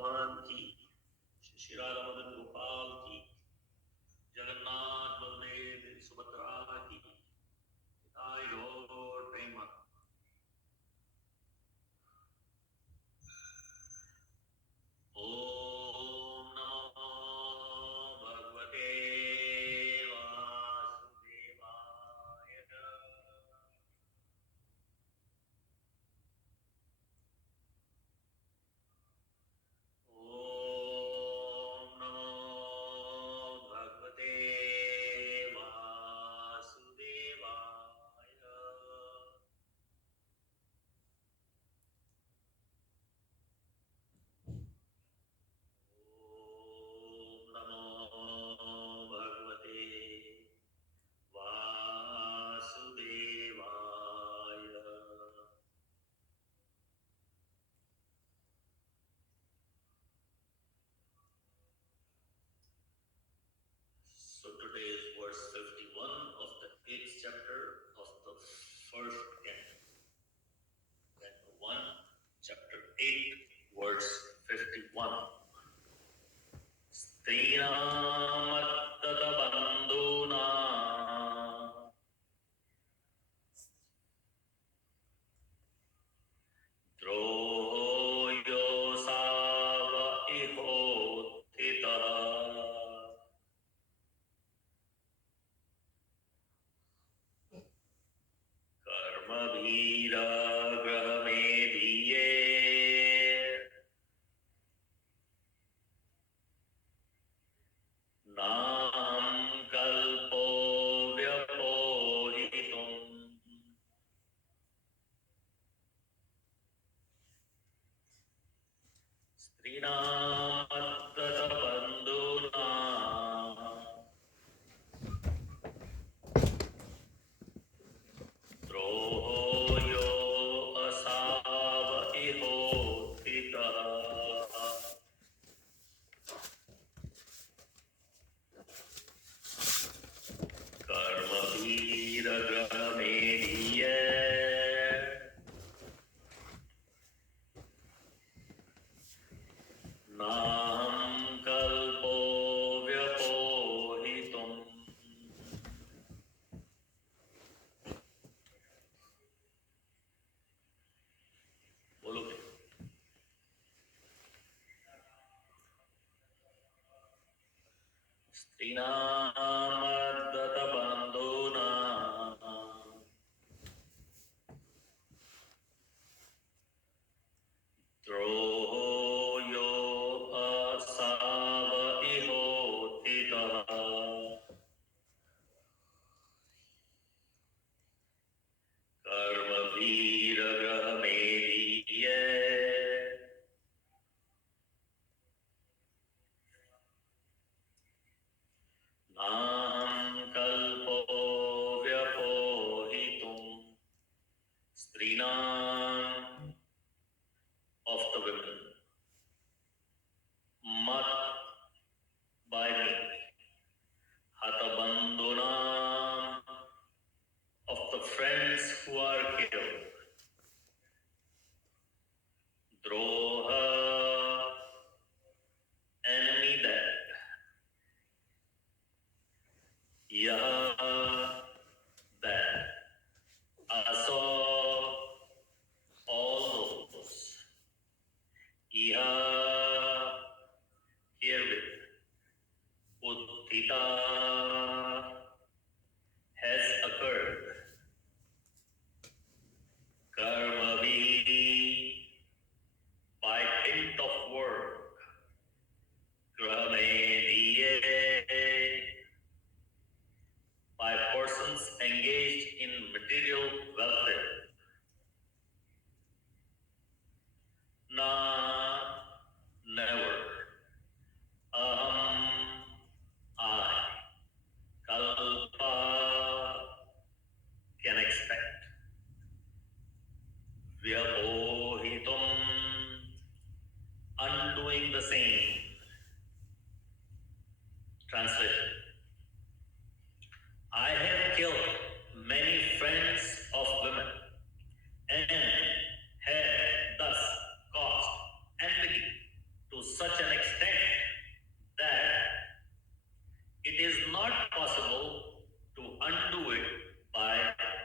Mohan ki, Shri Radha Madan Gopal ki, Jagannath Baldev Subhadra ki, Jai Lord Prema. Om Namo Bhagavate Vasudevaya. Om Namo Bhagavate Vasudevaya. Om Namo Bhagavate Vasudevaya. So today is verse 51 of the 8th chapter of the first canto. Canto 1, chapter 8, verse 51. Strinamatata bandhuna droyo sava ihotita karma bhira grahamediye nam kalpo vyapohitum Strinamatata bandhuna droyo asava ihotita karma bhira grahamediye Naham kalpo vyapohitum. बोलो स्त्रीणामद्दत बन्धूना द्रोयो असाव इहोतितः कर्मभीरग्रहमेदीये नाहं कल्पो व्यपोहितुम् स्त्रीणाम् of the women mat by me hatabandhuna of the friends who are killed droha enemy dead yaha that aso all those iha herewith uttita has occurred karmavi by dint of work gramediye by persons engaged in material welfare na never aham I kalpa can expect vyapohitum undoing the same. Translation: I have killed many friends of women and have thus caused enmity to such an extent that it is not possible to undo it by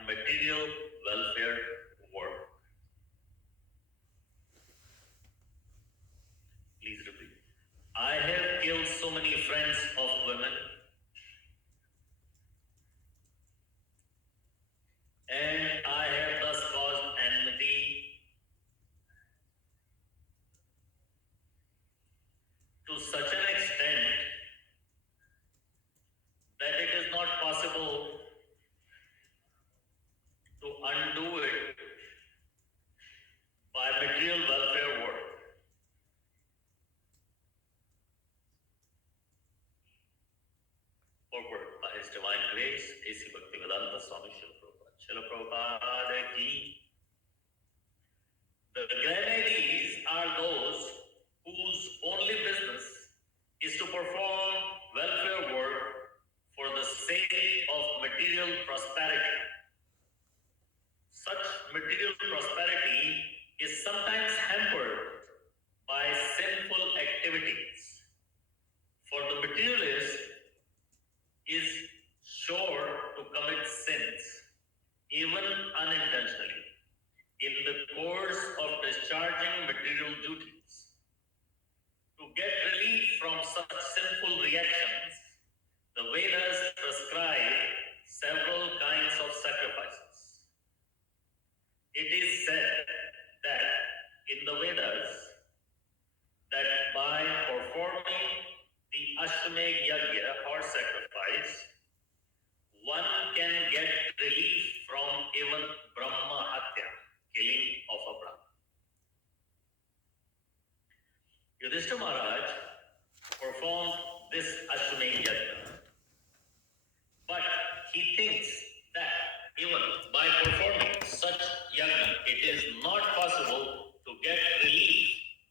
material welfare work. Please repeat. I have killed so many friends of women, and I have thus caused enmity to such an extent that it is not possible to undo it by material welfare work. Forward by His Divine Grace, A.C. Bhaktivedanta Swami Srila Prabhupada. Srila Prabhupada ki. The granadies are those whose only business is to perform welfare work for the sake of material prosperity. Such material prosperity is sometimes hampered by sinful activities. For the materialist is sure to commit sins, even unintentionally, in the course of discharging material duties. To get relief from such sinful reactions, the Vedas prescribe several kinds of sacrifices. It is said that in the Vedas that by performing the Ashwamedh Yajna or sacrifice, one can get relief from even Brahma Hatya, killing of a Brahma. Yudhishthira Maharaj performed this Ashwamedh Yajna, but he thinks that even by performing such yajna, it is not possible to get relief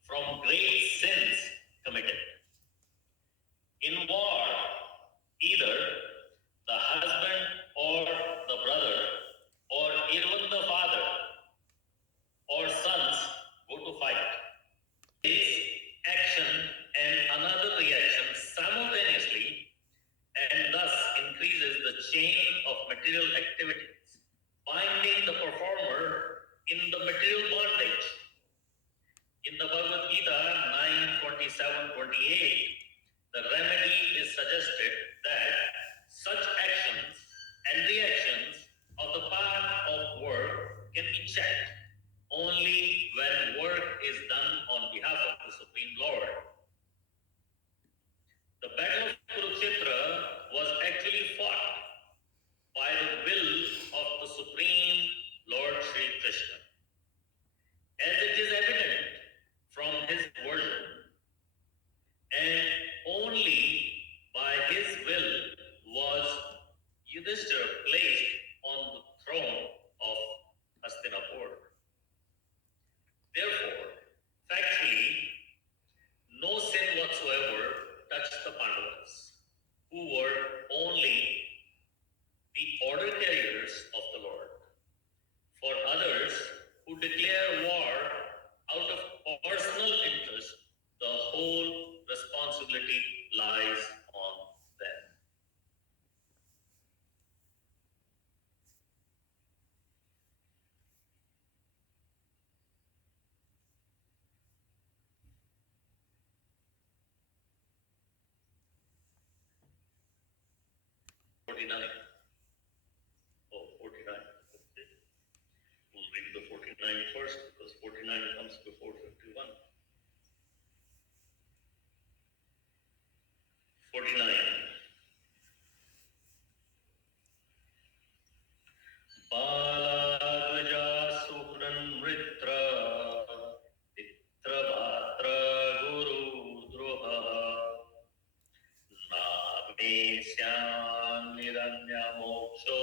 from great sins committed. In war, either the husband or the brother or even the father or sons go to fight. This action and another reaction simultaneously, and thus increases the chain of material activities, binding the performer in the material bondage. In the Bhagavad Gita 9:27-28, the remedy is suggested that such actions and reactions of the path of work can be checked only when work is done on behalf of the Supreme Lord. The battle of Kurukshetra was actually fought by the will of the Supreme Lord Sri Krishna. As it is evident from his version, and only by his will was Yudhishthira placed on the throne of Hastinapur. Therefore, factually, no sin whatsoever touched the Pandavas, who were only the order carriers of the Lord. For others who declare war out of personal interest, the whole responsibility lies on them. Oh, 49. Okay. We'll read the 49 first because 49 comes before 51. 49. Baladvaja Sukran Ritra Pitra Bhatra Guru Droha Nabesyan Niranya Moksho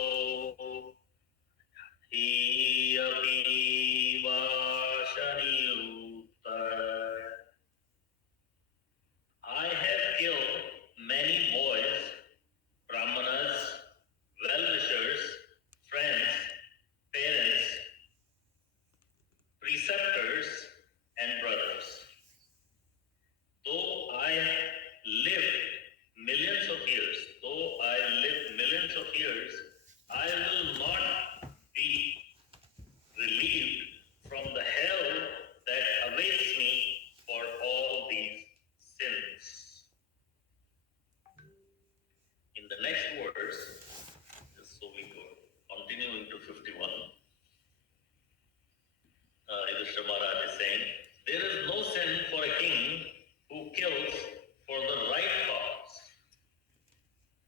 Hiyapi Vashaniyutta. I have killed many years, I will not be relieved from the hell that awaits me for all these sins. In the next verse, just so we go continuing to 51, Yudhishthira Maharaj is saying, there is no sin for a king who kills for the right cause,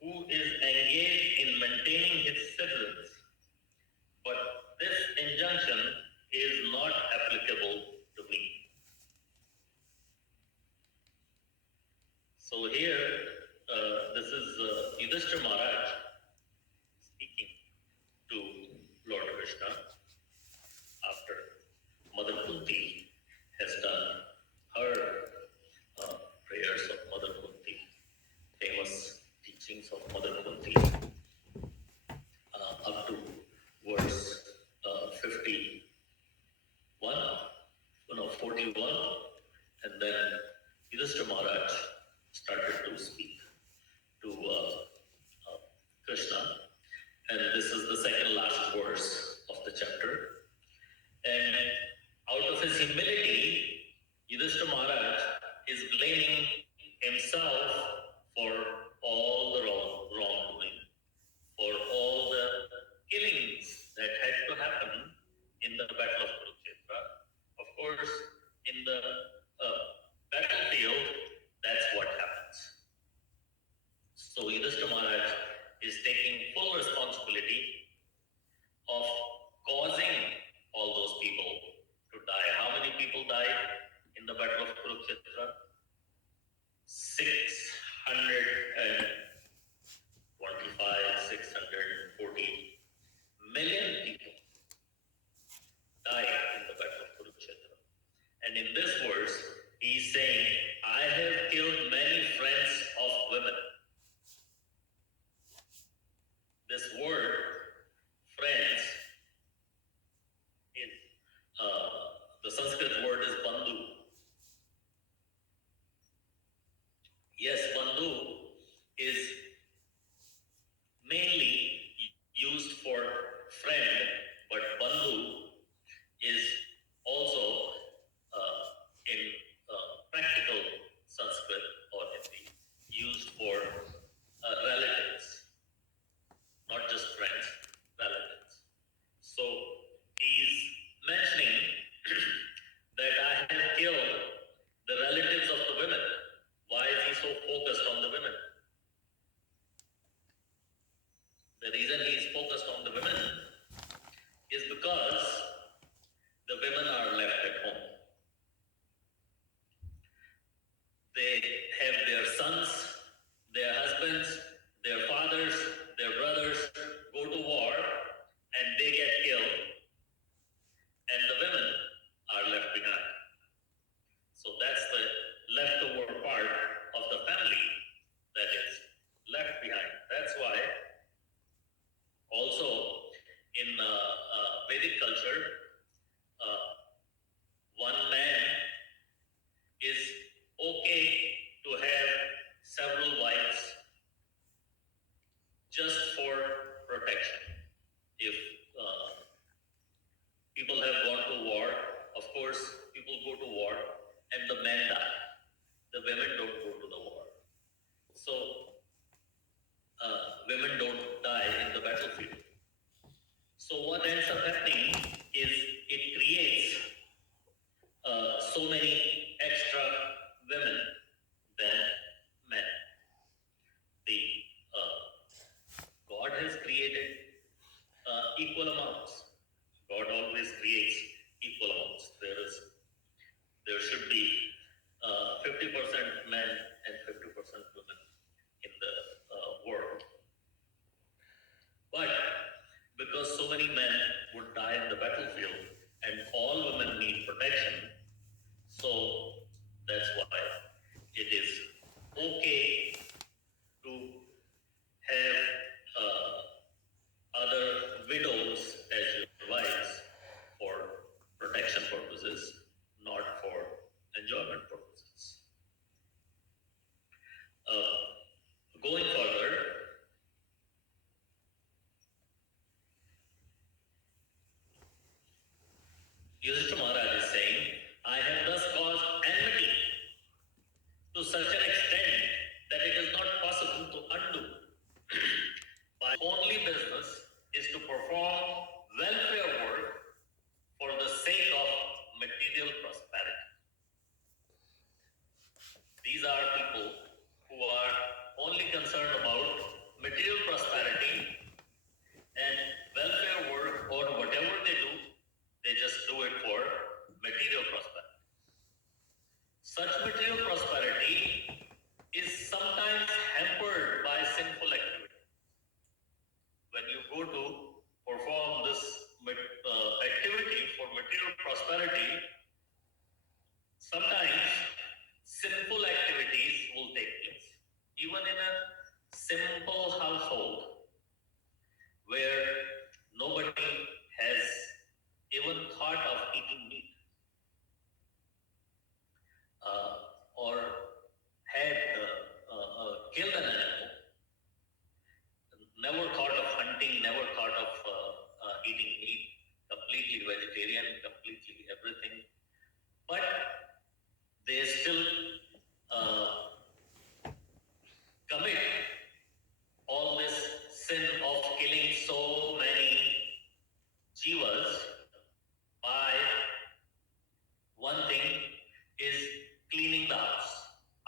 who is engaged in maintaining his citizens. But this injunction is not applicable to me. So here, this is Yudhishthira Maharaj speaking to Lord Krishna after Mother Kunti has done her prayers of Mother Kunti, famous teachings of Mother Kunti, up to verse 41, and then Yudhishthira Maharaj started to speak to Krishna, and this is the second last verse of the chapter. And out of his humility, Yudhishthira Maharaj is blaming himself for all the wrongdoing, for all the killings that had to happen in the battle of Kurukshetra. Of course, in the battlefield, that's what happens. So Yudhishthira Maharaj is taking full responsibility of causing all those people to die. How many people died in the battle of Kurukshetra? 640 million people died in the battle of Kurukshetra. And in this verse, he's saying, I have killed many friends of women. This word, friends, is the Sanskrit word is bandhu. Yes, bandhu is mainly used for friend, but bandhu is also in practical Sanskrit or Hindi used for relatives, not just friends, relatives. So he's mentioning that I have killed the relatives of the women. Why is he so focused on the women? The reason he is focused on the women is because the women are left at home. They have their sons, their husbands, their fathers, their brothers go to war and they get killed, and the women are left behind. So that's the leftover part of the family that is left behind. That's why also in Vedic culture, one man is okay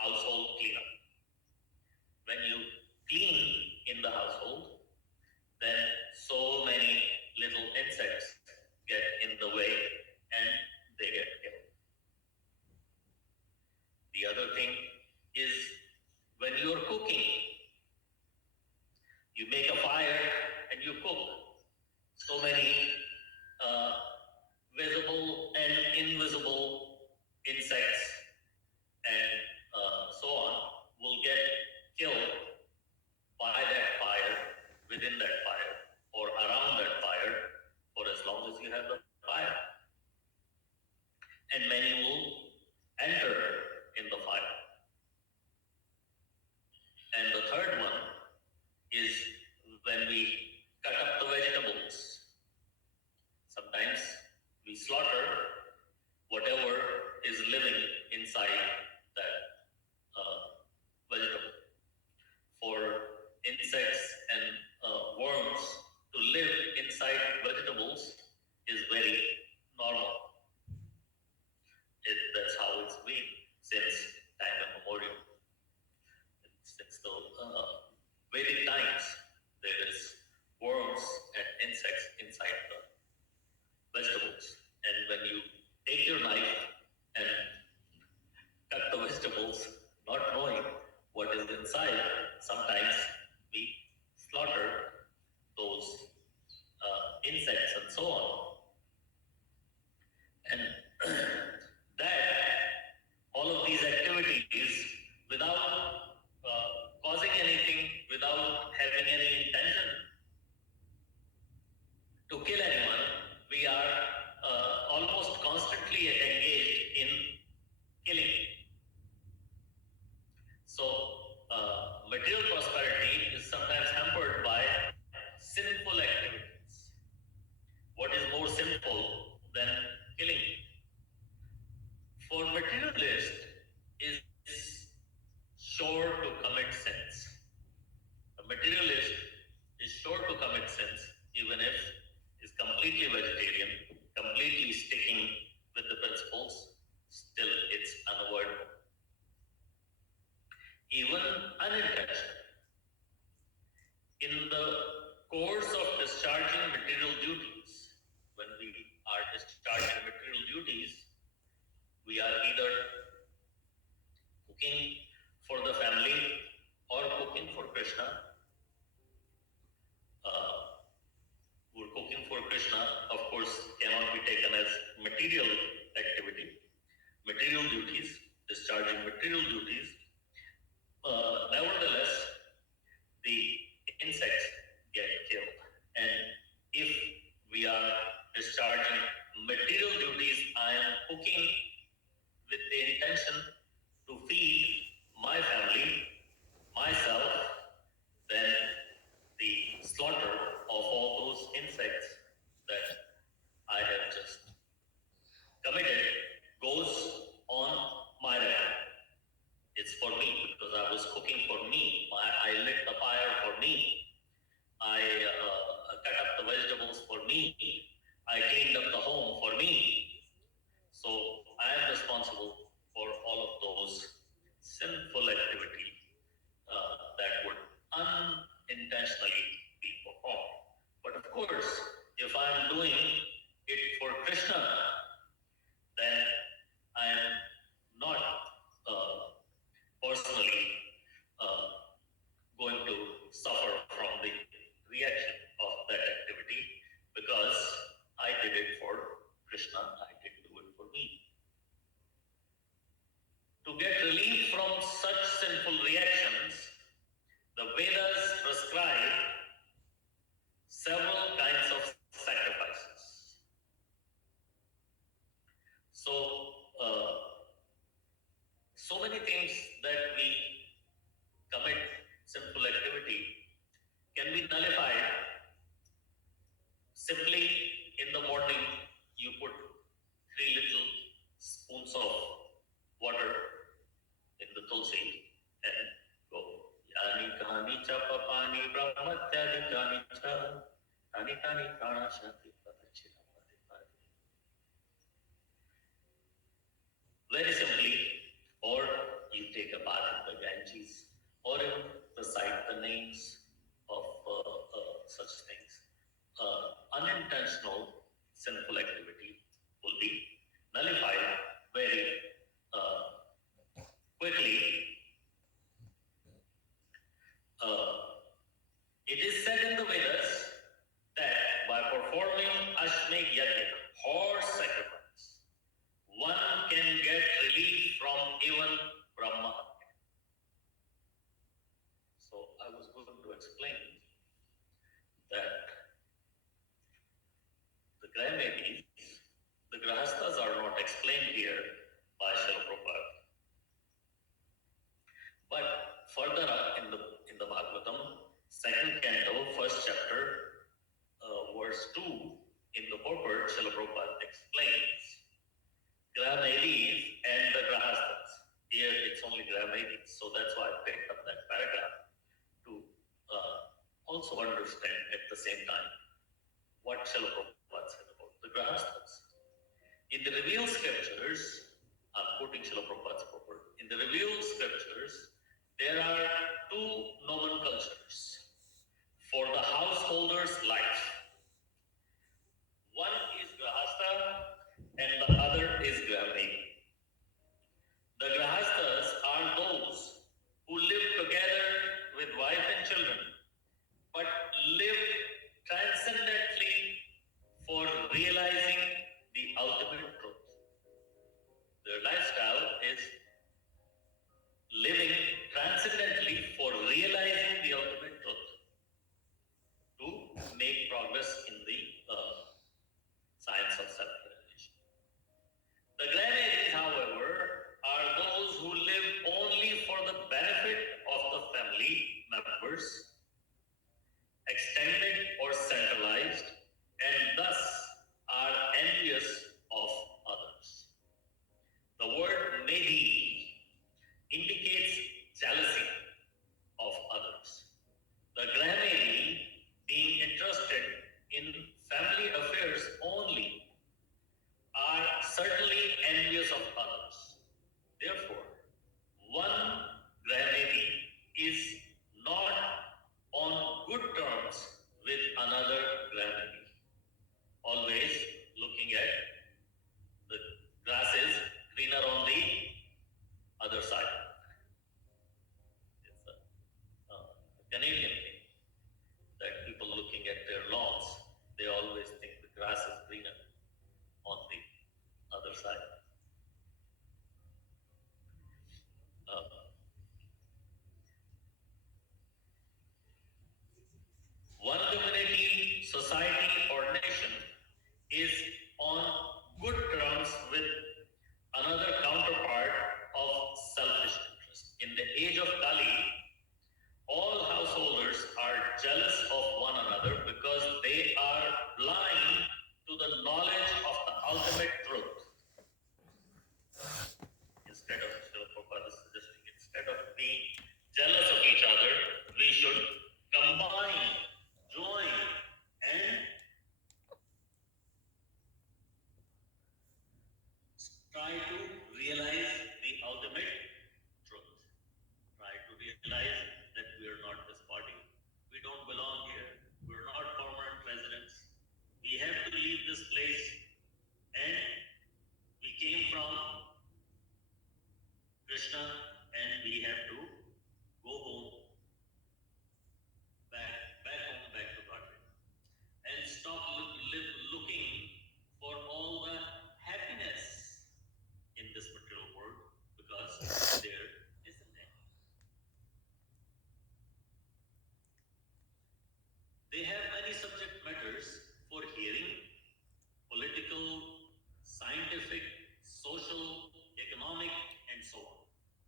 household cleanup. When you clean in the household, then so many little insects get in the way and they get killed. The other thing is when you're cooking, you make a fire and you cook. So many visible and invisible insects and so on will get killed by that fire, within that fire, or around that fire, for as long as you have the fire. And many will enter in the fire. And the third one is when we cut up the vegetables. Sometimes we slaughter whatever is living inside that vegetable. For insects and worms to live inside vegetables is very normal. That's how it's been since time immemorial. Since the Vedic times, there is worms and insects inside the vegetables. And when you take your knife and cut the vegetables, not knowing what is inside, sometimes we slaughter those insects and so on. And all of these activities, without causing anything, without having any intention to kill anyone, we are almost constantly engaged in killing. So, material prosperity is sometimes hampered by sinful activities. What is more sinful than killing? For materialist is sure to commit sins. A materialist is sure to commit sins even if is completely vegetarian, completely sticking with the principles, still it's unavoidable. Even unintentional. In the course of discharging material duties, when we are discharging material duties, we are either cooking for the family or cooking for Krishna. We're cooking for Krishna, of course, cannot be taken as material activity, material duties, discharging material duties. Nevertheless, the insects get killed. And if we are discharging material duties, I am cooking with the intention to feed my family, myself, then the slaughter of all those insects that I have just committed goes on my record. It's for me because I was cooking for me. I lit the fire for me. I cut up the vegetables for me. I cleaned up the home for me. So I am responsible for all of those sinful activity that would unintentionally be performed. But of course, if I am doing it for Krishna, then I am not personally going to suffer from the reaction of that activity because I did it for Krishna, I did do it for me. To get relief from such sinful reactions, the Vedas prescribe several kinds of sacrifices. So many things that we commit sinful activity can be nullified. Simply in the morning, you put 3 little spoons of water in the tulsi and go. Yani kahani cha papani brahmatyadikani cha tani tani prana shanti padachina padipadi. Very simply, or you take a bath in the Ganges, or you recite the names of such things. Unintentional sinful activity will be nullified very quickly. It is said in the Vedas that by performing Ashmeg Yajna, horse sacrifice, one can get relief from even Brahma. So I was going to explain that the Grahamatis, the Grahasthas are not explained here by Srila Prabhupada. But further up in the Bhagavatam, second canto, first chapter, verse 2, in the purport, Srila Prabhupada explains Grahamatis and the Grahasthas. Here it's only Grahamatis, so that's why I picked up that paragraph to also understand at the same time what Srila Prabhupada said about the Grahasthas. In the revealed scriptures, I'm quoting Srila Prabhupada's purport. In the revealed scriptures, there are two nomenclatures for the householder's life. One is Grahastha and the other is Grahamati. The Grahasthas are those who live together with wife and children, but live transcendently for realizing the ultimate truth. Their lifestyle is living transcendently for realizing the ultimate truth to make progress in the science of self-realization. The Grahamatis, however, are those who live only for the benefit of the family members, extended or centralized, and thus are envious of others. The word medhi indicates jealousy of others. The Grahamati, being interested in family affairs only, are certainly envious of others. Therefore, one Grahamati is not on good terms with another Grahamati, always looking at the grass is greener on the other side. It's a Canadian thing that people looking at their lawns, they always think the grass is greener on the other side. One community, society, or nation is on good terms with another counterpart of selfish interest. In the age of Kali, all householders are jealous of one another because they are blind to the knowledge of the ultimate truth. Instead of, Srila Prabhupada is suggesting, instead of being jealous of each other, we should combine, join, and try to realize the ultimate truth. Try to realize that we are not this body. We don't belong here. We're not permanent residents. We have to leave this place, and we came from Krishna, and we have to go home, back home, back to Godhead, and stop looking for all the happiness in this material world, because there isn't any. They have many subject matters for hearing: political, scientific, social, economic, and so on.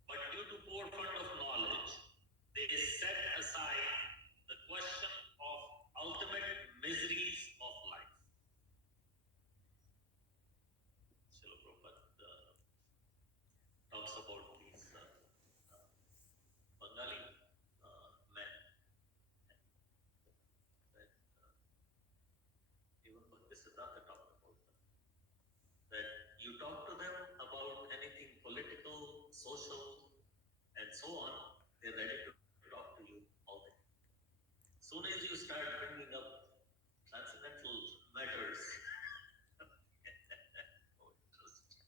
But due to poor fund of knowledge, they set aside the question of ultimate miseries of life. Srila Prabhupada talks about these Bengali men, that even Bhaktisiddhanta talked about them. That you talk to them about anything political, social, so on, they're ready to talk to you all day. Soon as you start bringing up transcendental matters, no interest.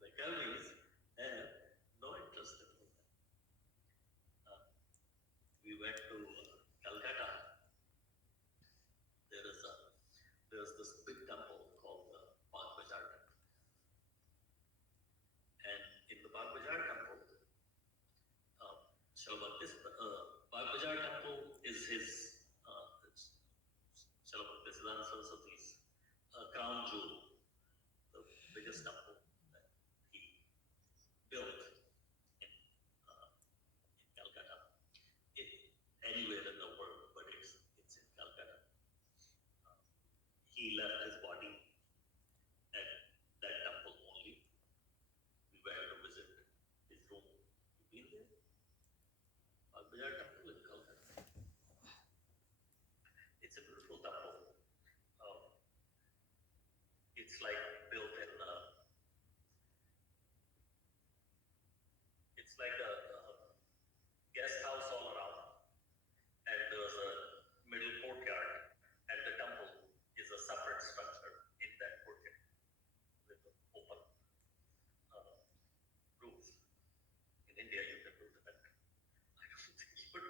The Kavis have no interest in that. We went to Calcutta. There's this big temple called the Bhagwatam. And in the Bhagwatam temple, Bhagwatam temple is his Shalabhakti Saraswati's crown jewel, the biggest temple that he built in, in Calcutta. Anywhere in the world, but it's in Calcutta. He left his body at that temple only. We went to visit his room. You been there? Bhagwatam temple in Calcutta. It's a beautiful temple. It's like built in. It's like a guest house all around, and there's a middle courtyard, and the temple is a separate structure in that courtyard with an open roof. In India, you can do that. I don't think you would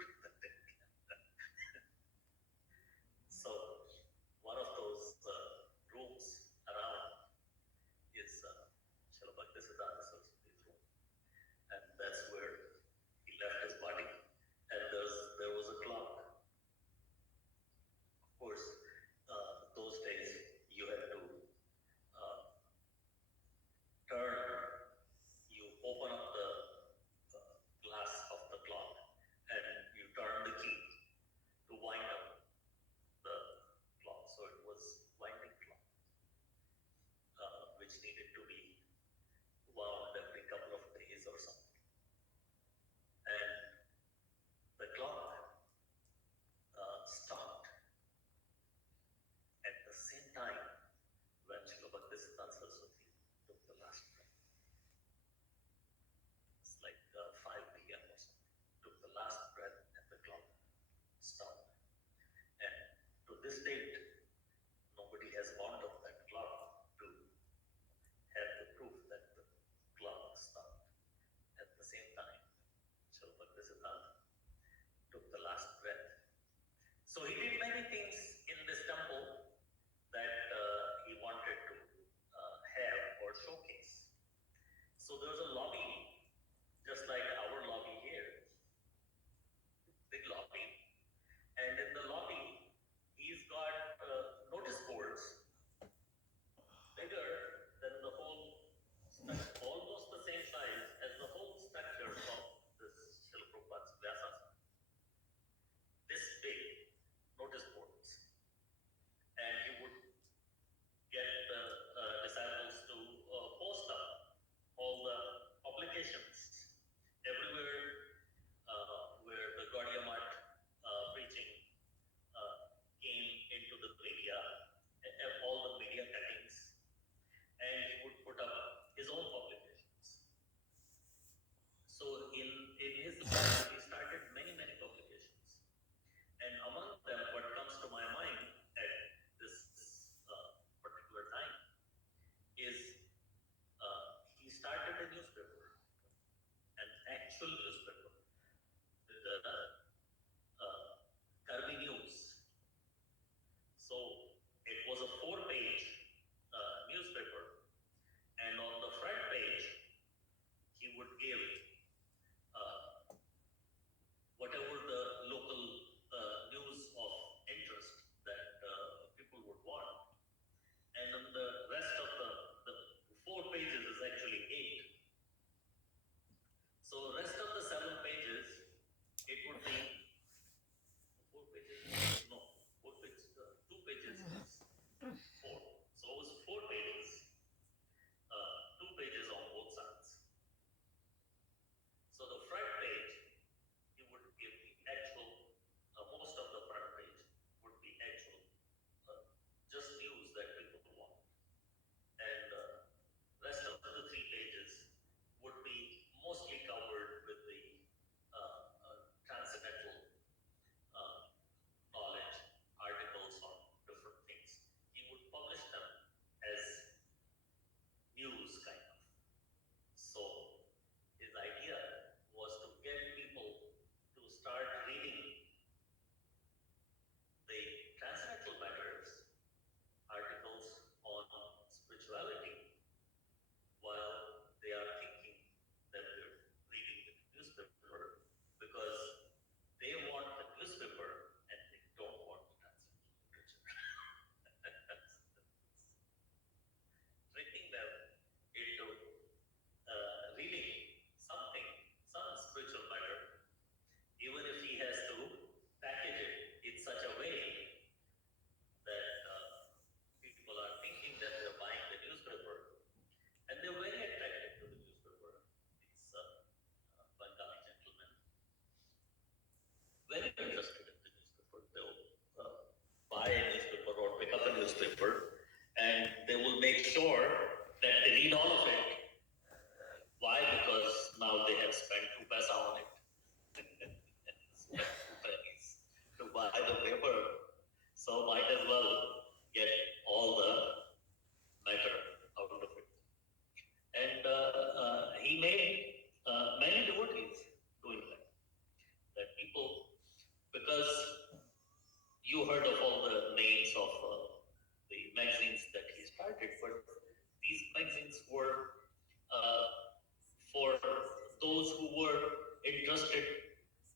interested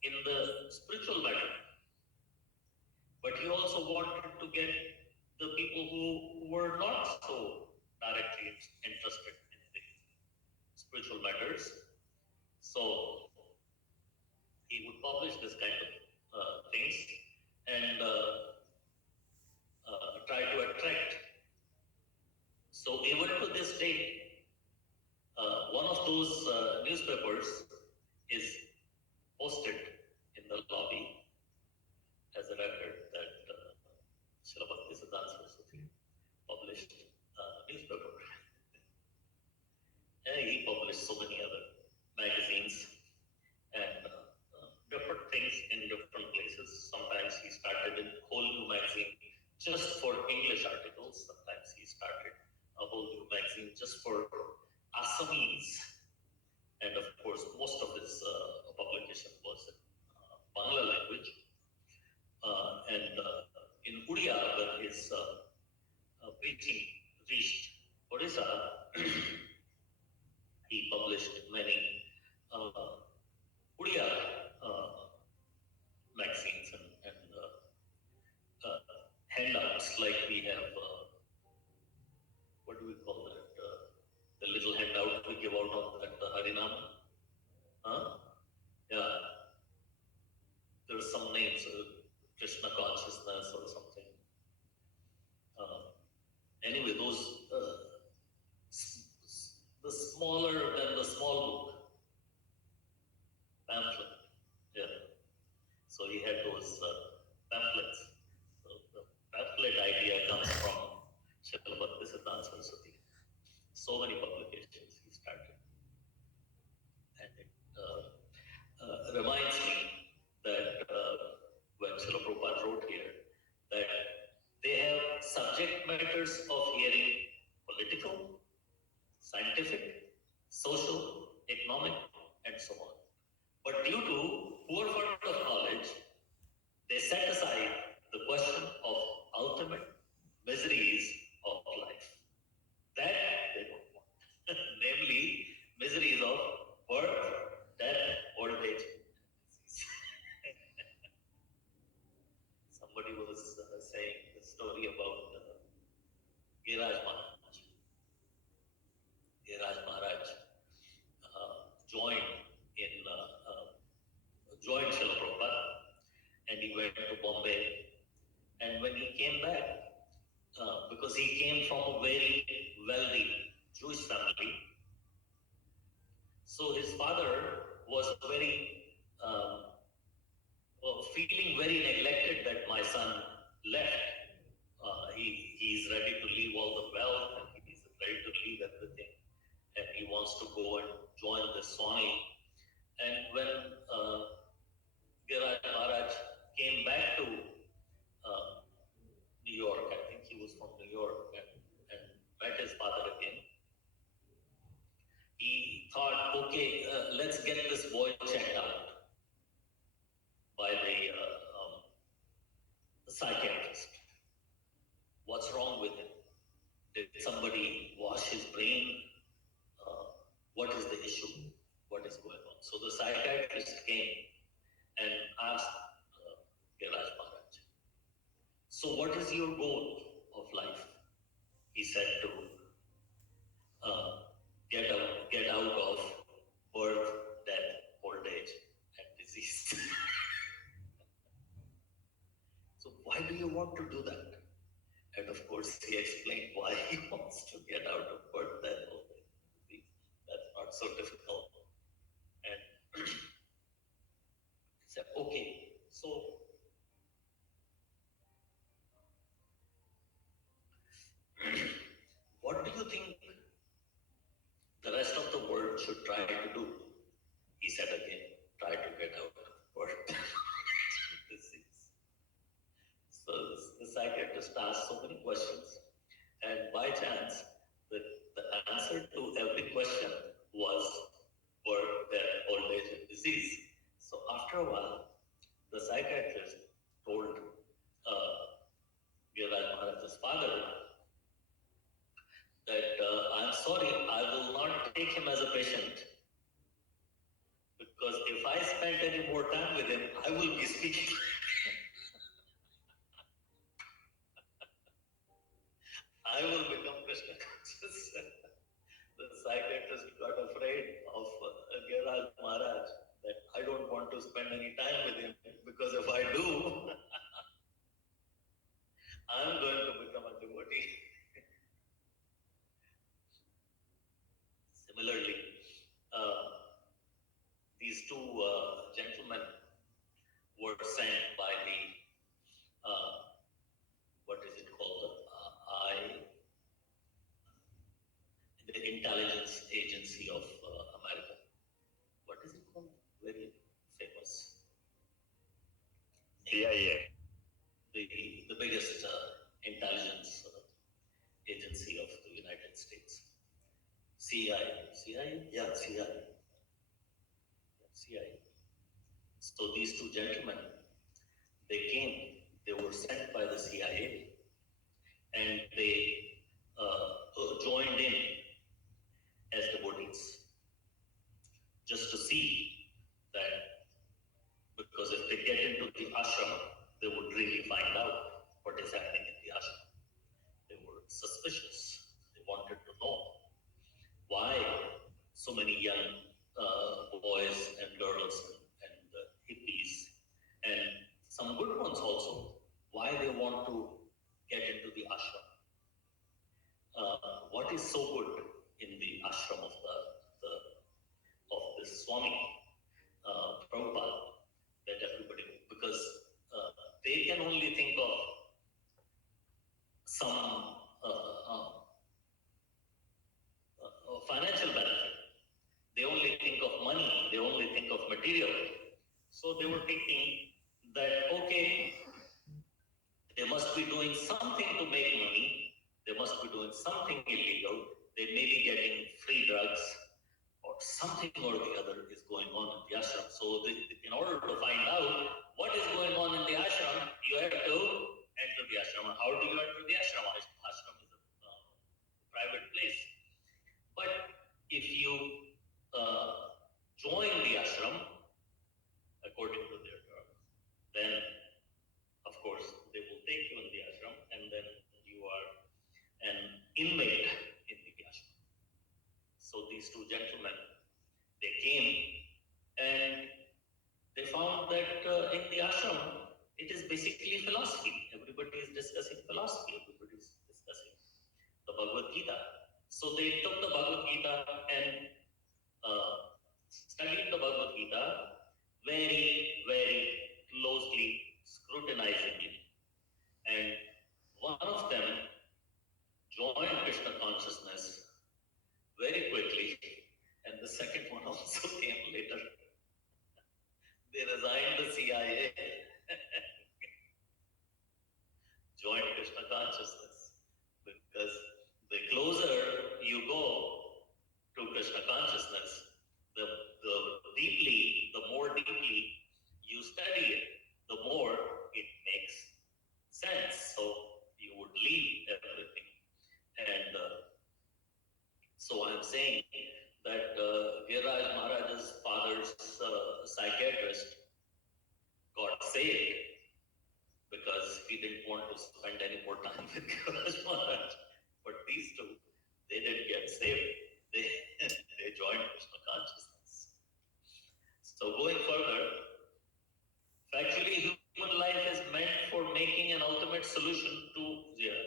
in the spiritual matter, but he also wanted to get the people who were not so directly interested in the spiritual matters. So he would publish this kind of things and try to attract. So even to this day, one of those newspapers is posted in the lobby as a record that Srila Bhaktisiddhanta Saraswati published newspaper. And he published so many other magazines and different things in different places. Sometimes he started a whole new magazine just for English articles. Sometimes he started a whole new magazine just for Assamese. And of course, most of his publication was in Bangla language. And in Odia, when his preaching reached Odisha, he published many Odia magazines and handouts, like we have, what do we call that? The little handout we give out at the Harinam. Yeah, there's some names, Krishna consciousness or something. Anyway, those, the smaller than the small book, pamphlet, yeah. So he had those pamphlets. So the pamphlet idea comes from Srila Bhaktisiddhanta Saraswati. So many publications he started. And it reminds me that when Srila Prabhupada wrote here, that they have subject matters of hearing political, scientific, social, economic, and so on. But due to poor fund of knowledge, they set aside the question of ultimate miseries of life. That they don't want. Namely, miseries of birth, death, old age, and disease. Somebody was saying the story about Giraj Maharaj. Giraj Maharaj joined Srila Prabhupada, and he went to Bombay. And when he came back, because he came from a very wealthy Jewish family, so his father was feeling very neglected that my son left. He's ready to leave all the wealth and he's ready to leave everything, and he wants to go and join the Swami. And when Giraj Maharaj came back to New York, I think he was from New York, and met his father again, he thought, okay, let's get this boy checked out by the psychiatrist. What's wrong with him? Did somebody wash his brain? What is the issue? What is going on? So the psychiatrist came and asked Giraj Maharaj, so what is your goal of life? He said to get out of birth, death, old age, and disease. So why do you want to do that? And of course, he explained why he wants to get out of birth, death, old age, and disease. That's not so difficult. And he said, okay, so what do you think the rest of the world should try to do? He said again, try to get out of birth. Disease. So the psychiatrist asked so many questions, and by chance, the answer to every question was I spent any more time with him, I will be speaking. I will become Krishna conscious. The psychiatrist got afraid of Giriraj Maharaj that I don't want to spend any time with him because if I do, I'm going to become a devotee. Similarly, these two gentlemen were sent by what is it called? The intelligence agency of America. What is it called? Very famous. CIA. The biggest intelligence agency of the United States. CIA. CIA? Yeah, CIA. CIA. So these two gentlemen, they were sent by the CIA and they joined in as devotees just to see that, because if they get into the ashram, they would really find out what is happening in the ashram. They were suspicious. They wanted to know why so many young boys and girls and hippies and some good ones also, why they want to get into the ashram. What is so good in the ashram of this Swami Prabhupada that everybody, because they can only think of some financial benefit. They only think of money, they only think of material. So they were thinking that, okay, they must be doing something to make money, they must be doing something illegal, they may be getting free drugs, or something or the other is going on in the ashram. So in order to find out what is going on in the ashram, you have to enter the ashram. How do you enter the ashram? Ashram is a private place. But if you join the ashram according to their terms, then of course they will take you in the ashram, and then you are an inmate in the ashram. So these two gentlemen, they came and they found that in the ashram it is basically philosophy. Everybody is discussing philosophy. Everybody is discussing the Bhagavad Gita. So they took the Bhagavad Gita and studied the Bhagavad Gita very, very closely, scrutinizingly. And one of them joined Krishna consciousness very quickly, and the second one also came later. They resigned the CIA, joined Krishna consciousness, because the closer you go to Krishna consciousness, the more deeply you study it, the more it makes sense. So you would leave everything. And so I'm saying that Giriraj Maharaj's father's psychiatrist got saved because he didn't want to spend any more time with Giriraj Maharaj. But these two, they didn't get saved. They joined Krishna consciousness. So going further, factually, human life is meant for making an ultimate solution to zero.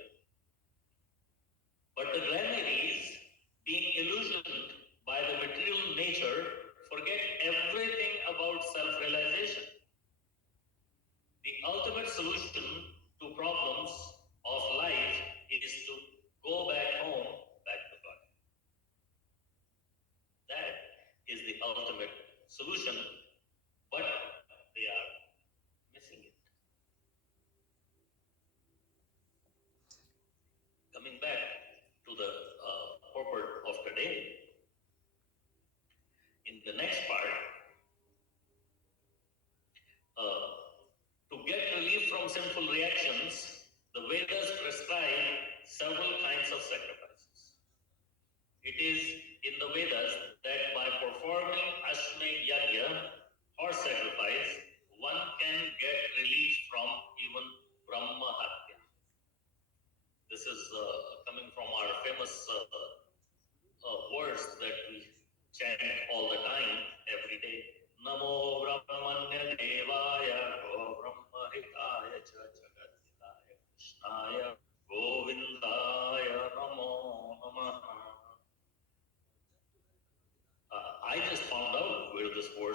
But the granaries, being illusioned by the material nature, forget everything about self-realization. The ultimate solution to problems of life is to go back home, back to God. That is the ultimate solution, but they are missing it. Coming back to the purport of today, in the next part, to get relief from sinful reactions, the Vedas prescribe several kinds of sacrifices. It is in the Vedas that by performing Ashwamedh Yajna,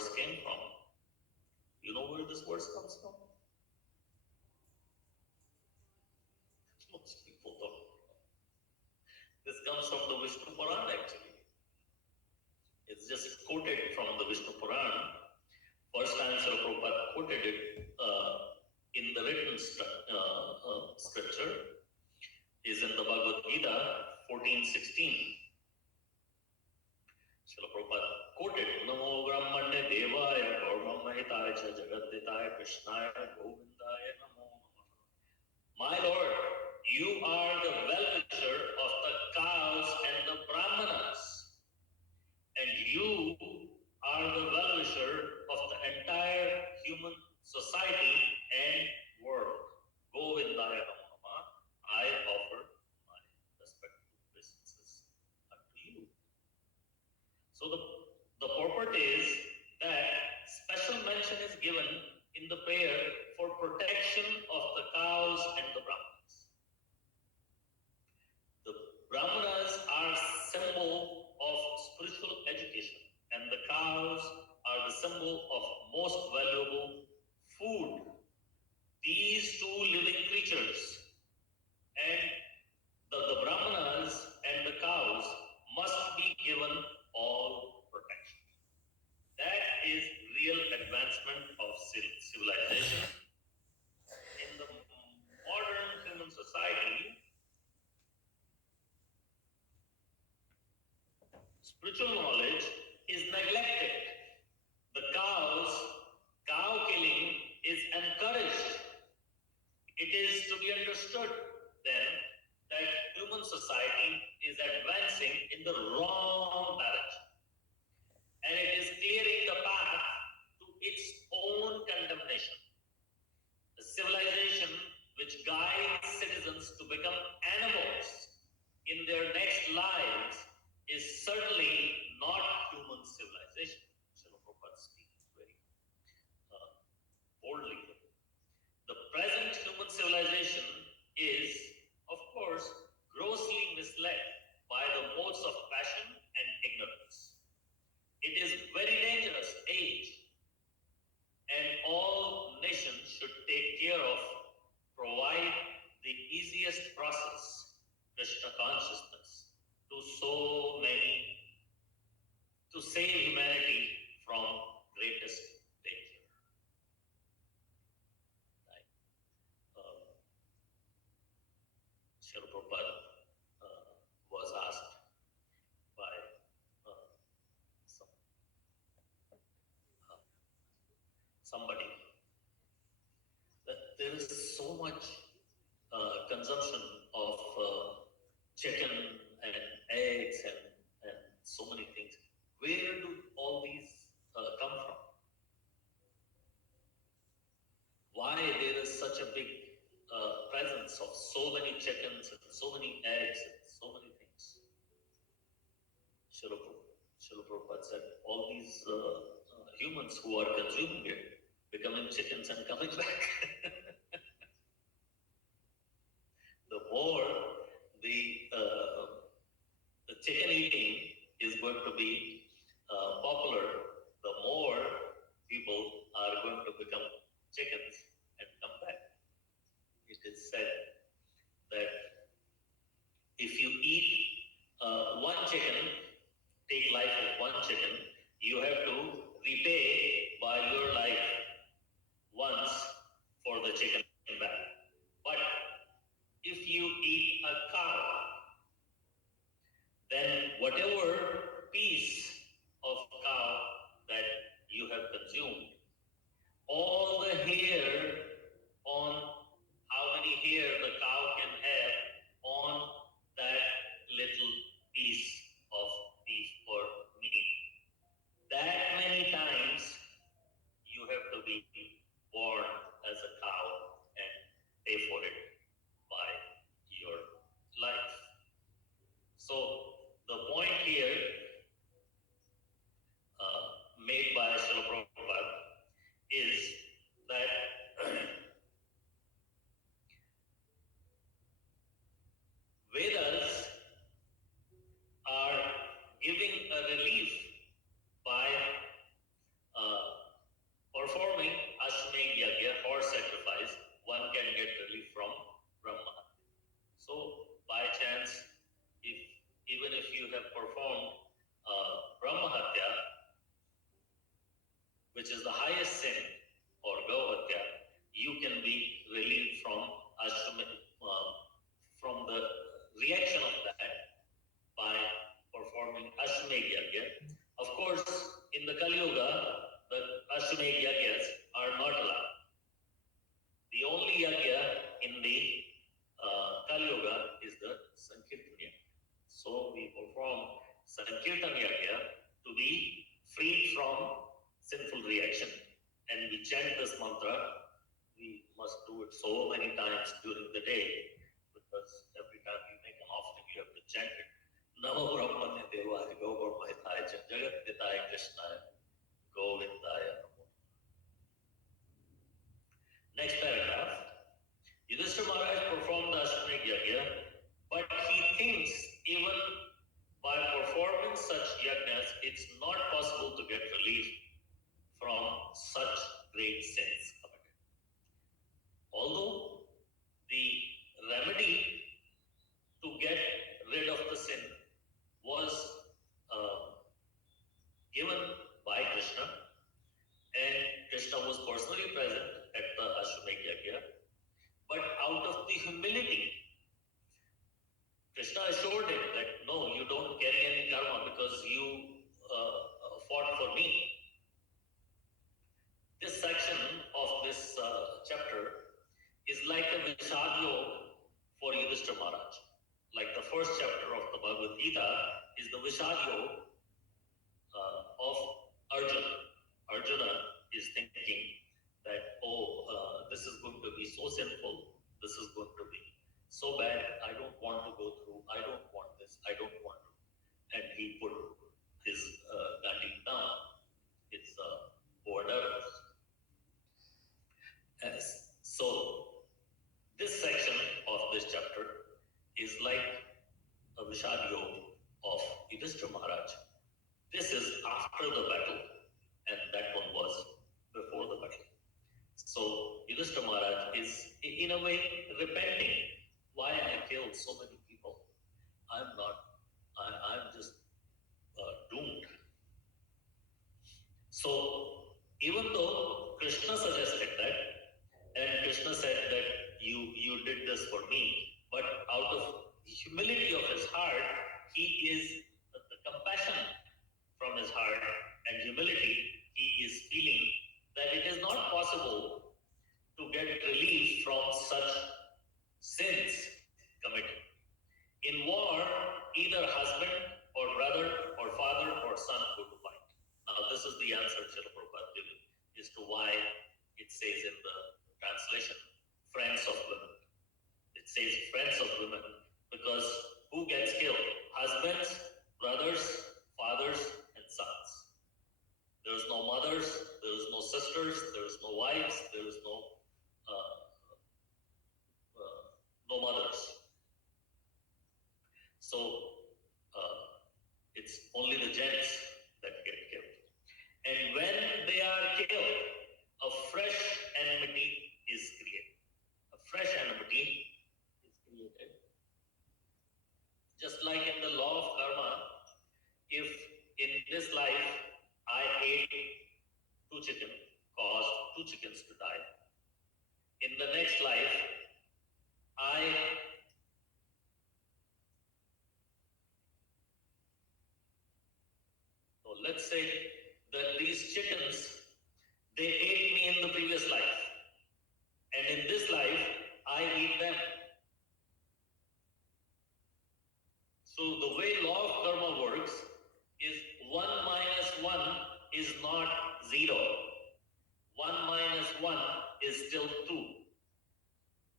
words came from. You know where this verse comes from? Most people don't know. This comes from the Vishnu Puran actually. It's just quoted from the Vishnu Puran. First time Srila Prabhupada quoted it in the written scripture is in the Bhagavad Gita 14:16. Srila Prabhupada quoted, Namo Brahmane Devaya Gaurmamahitaya Cha Jagaditaya Krishnaya Govindaya Namo Namaha. My Lord, you are the well-wisher of the cows and the brahmanas, and you are the well-wisher of the entire human society and world. Govindaya Namo Namaha. I offer my respectful obeisances unto you. So the purport is that special mention is given in the prayer for protection of the cows and the brahmanas. The brahmanas are symbol of spiritual education, and the cows are the symbol of most valuable food. These two living creatures, and the brahmanas and the cows must be given all protection. That is real advancement of civilization. In the modern human society, spiritual knowledge is neglected. The cow killing is encouraged. It is to be understood then that human society is advancing in the wrong direction, and it is clearing the path to its own condemnation. A civilization which guides citizens to become animals in their next lives is certainly not human civilization. Srila Prabhupada speaks very boldly. The present human civilization is, of course, grossly misled by the modes of passion and ignorance. It is very dangerous age, and all nations should take care of, provide the easiest process, Krishna consciousness, to so many, to save humanity from greatest danger. Right? Srila Prabhupada was asked by somebody that there is so much consumption of chicken and eggs and so many things. Where do all these come from? Why there is such a big presence of so many chickens and so many eggs and so many things? Srila Prabhupada said all these humans who are consuming it, becoming chickens and coming back. The more the chicken eating is going to be popular, the more people are going to become chickens and come back. It is said that if you eat one chicken, take life of one chicken, you have to repay by your life once for the chicken back. But if you eat a cow, then whatever piece of cow that you have consumed, all the hair on how many hair the cow can have on that little piece of beef or meat, that many times you have to be born as a cow and pay for it by your life. So the point here made by Srila Prabhupada is that performing Ashwamedh Yagya or sacrifice, one can get relief from Brahma. So, by chance, if even if you have performed Brahma Hatya, which is the highest sin, or Gau Hatya, you can be relieved from from the reaction of that by performing Ashwamedh Yagya. Of course, in the Kali Yuga, the Ashwamedh Yagyas are not allowed. The only Yagya in the Kali Yuga is the Sankirtan Yagya. So we perform Sankirtan Yagya to be free from sinful reaction. And we chant this mantra. We must do it so many times during the day, because every time you make an offering, you have to chant it. Namo Brahmanya Devaya Govardhanaya Jagat Nitaya Krishnaya Govindaya Namo. Next paragraph. Yudhishthira Maharaj performed the Ashwamedh Yagya, but he thinks even by performing such yagnas, it's not possible to get relief from such great sins committed. Although the remedy to get rid of the sin was given by Krishna, and Krishna was personally present at the Ashwamedh Yagya, but out of the humility, Krishna assured him that no, you don't carry any karma because you fought for me. This section of this chapter is like a Vishad Yoga for Yudhishthira Maharaj. Like the first chapter of the Bhagavad Gita is the Vishad Yoga of Arjuna. Arjuna is thinking that, this is going to be so sinful, this is going to be so bad, I don't want to go through, I don't want this, I don't want to. And he put his gandhi down, his borders. So, this section of this chapter is like a Vishad Yoga of Yudhishthira Maharaj. This is after the battle, and that one was before the battle. So, Yudhishthira Maharaj is, in a way, repenting. Why I killed so many people? I'm just doomed. So, even though Krishna suggested that, and Krishna said that you did this for me, but out of humility of his heart, he is the compassion from his heart and humility, he is feeling that it is not possible to get relief from such sins committed. In war, either husband or brother or father or son go to fight. Now, this is the answer Srila Prabhupada giving as to why it says in the translation, friends of women. It says friends of women because who gets killed? Husbands, brothers, fathers, and sons. There is no mothers, there is no sisters, there is no wives, there is no mothers. So it's only the gents that get killed. And when they are killed, a fresh enmity is created. A fresh enmity is created. Just like in the law of karma, if in this life I ate 2 chickens, caused 2 chickens to die, in the next life let's say that these chickens, they ate me in the previous life, and in this life I eat them. So the way law of karma works is 1 minus 1 is not 0. 1 minus 1 is still 2.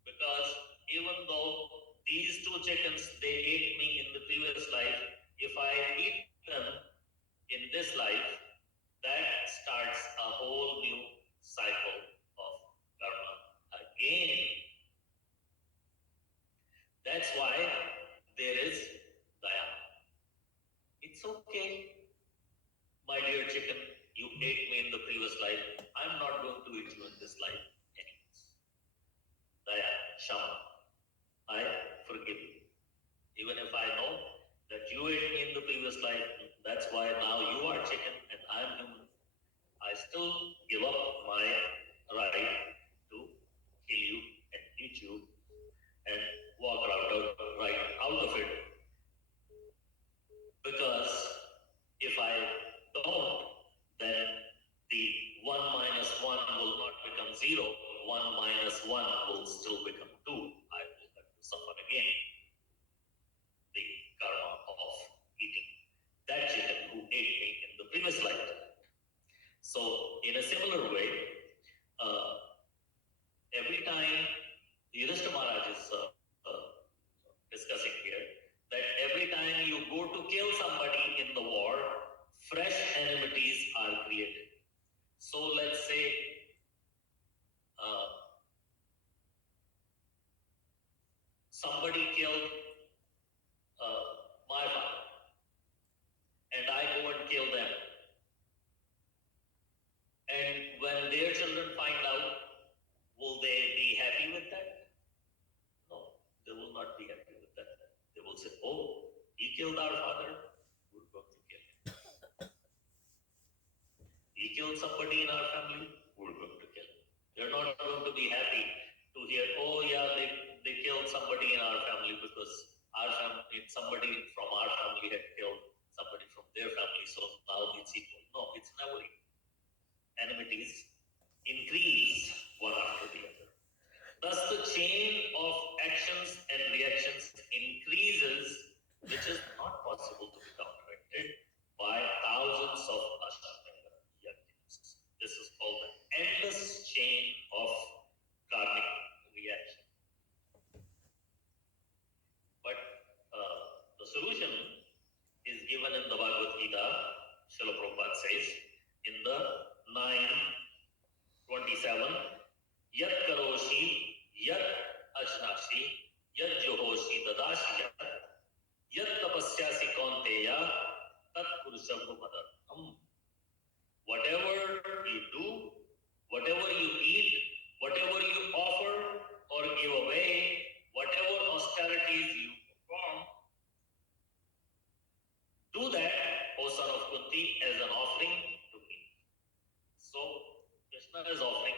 Because even though these 2 chickens, they ate me in the previous life, if I eat them in this life, that starts a whole new cycle of karma again. That's why there is daya. It's okay, my dear chicken, you ate me in the previous life. I'm not this life ends. Daya, Shama, I forgive you. Even if I know that you ate me in the previous life, that's why now you are chicken and I am human. I still give up my right to kill you and eat you and walk right out of it. Because if I don't, then the 1 minus 1 will not become 0. 1 minus 1 will still become 2. I will have to suffer again the karma of eating that chicken who ate me in the previous life. So, in a similar way, every time Yudhishthira Maharaj is discussing here, that every time you go to kill somebody in the war, fresh enmities are created. So let's say somebody killed my father, and I go and kill them. And when their children find out, will they be happy with that? No, they will not be happy with that. They will say, oh, he killed our father, we're going to kill him. He killed somebody in our family, we're going to kill him. They're not going to be happy to hear, oh yeah, they killed somebody in our family because our family, somebody from our family had killed somebody from their family, so now it's equal. No, it's never equal. Enmities increase one after the other. Thus, the chain of actions and reactions increases, which is not possible to be counteracted by thousands of Ashtanga yajnas. This is called the endless chain of karmic reaction. But the solution is given in the Bhagavad Gita. Srila Prabhupada says in the 9:27, Yat karoshi, yat ajnashi, yat johoshi dadashi yat, yat tapasyasi kaunteya, tat kurushabhu madartham. Whatever you do, whatever you eat, whatever you offer or give away, whatever austerities you perform, do that, O son of Kunti, as an offering to me. So, Krishna is offering